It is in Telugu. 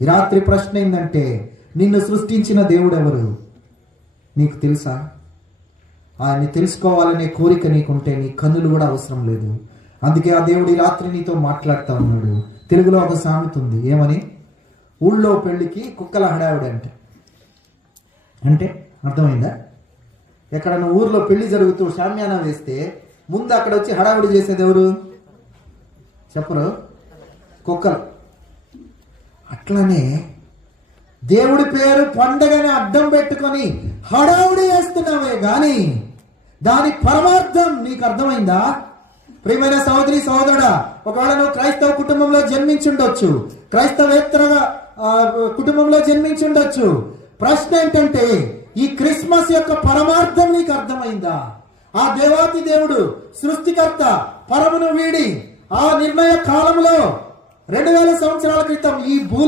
ఈ రాత్రి ప్రశ్న ఏంటంటే, నిన్ను సృష్టించిన దేవుడు ఎవరు నీకు తెలుసా? ఆయన్ని తెలుసుకోవాలనే కోరిక నీకుంటే నీ కన్నులు కూడా అవసరం లేదు. అందుకే ఆ దేవుడు ఈ రాత్రి నీతో మాట్లాడుతూ ఉన్నాడు. తెలుగులో ఒక సామెత ఉంది, ఏమని? ఊళ్ళో పెళ్లికి కుక్కల హడావిడి అంటే అర్థమైందా? ఎక్కడన్నా ఊర్లో పెళ్లి జరుగుతూ షామ్యానా వేస్తే ముందు అక్కడ వచ్చి హడావిడి చేసేది ఎవరు చెప్పరు? కుక్కలు. అట్లానే దేవుడి పేరు పండగని అడ్డం పెట్టుకొని హడావుడి వేస్తున్నావే గాని దాని పరమార్థం నీకు అర్థమైందా? ప్రియమైన సహోదరి సహోదరుడా, ఒకవేళ నువ్వు క్రైస్తవ కుటుంబంలో జన్మించుండొచ్చు, క్రైస్తవేత్తరగా కుటుంబంలో జన్మించుండొచ్చు. ప్రశ్న ఏంటంటే, ఈ క్రిస్మస్ యొక్క పరమార్థం నీకు అర్థమైందా? ఆ దేవాతి దేవుడు సృష్టికర్త పరమును వీడి ఆ నిర్ణయ కాలంలో 2000 సంవత్సరాల క్రితం ఈ భూ